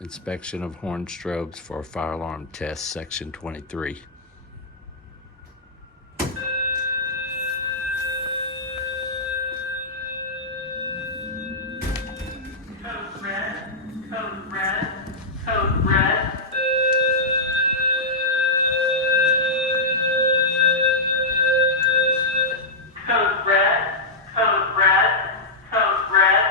Inspection of horn strobes for fire alarm test, section 23. Code red, code red, code red. Code red, code red, code red.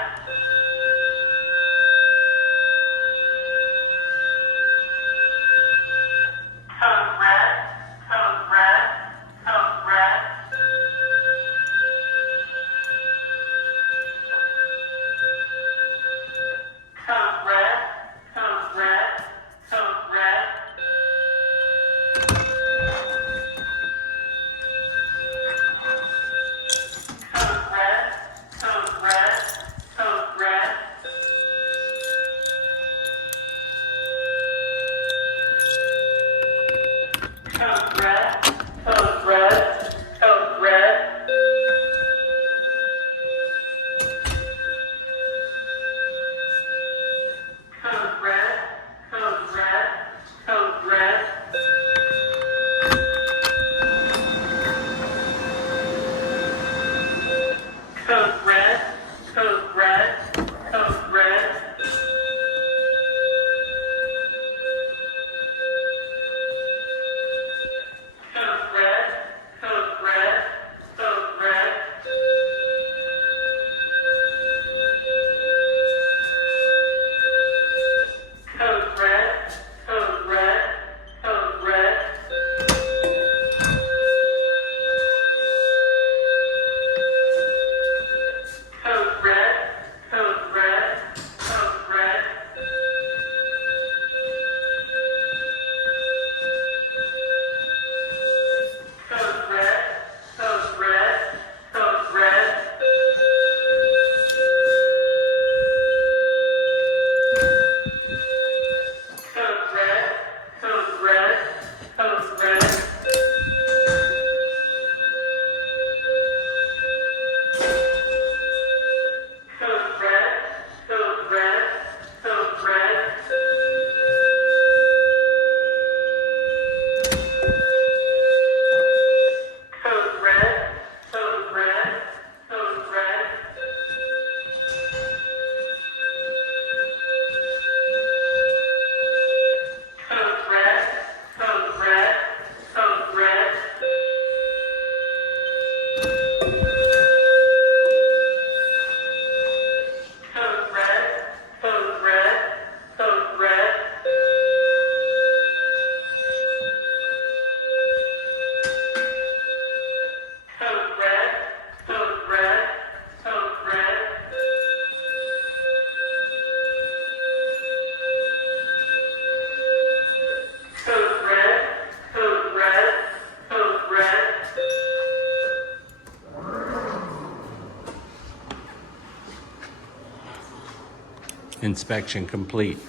Code red, code red, code red. Code red, code red, code red. Code red, code red, code red. Code red, code red, code red. Code red, code red, code red. Code red, code red, code red. Code red, code red, code red. Code red, code red, code red. Code red, code red, code red. Code red, code red, code red. Code red, code red, code red. Code red, code red, code red. Code red, code red, code red. Code red, code red, code red. Code red, code red, code red. Code red, code red, code red. Code red, code red, code red. Inspection complete.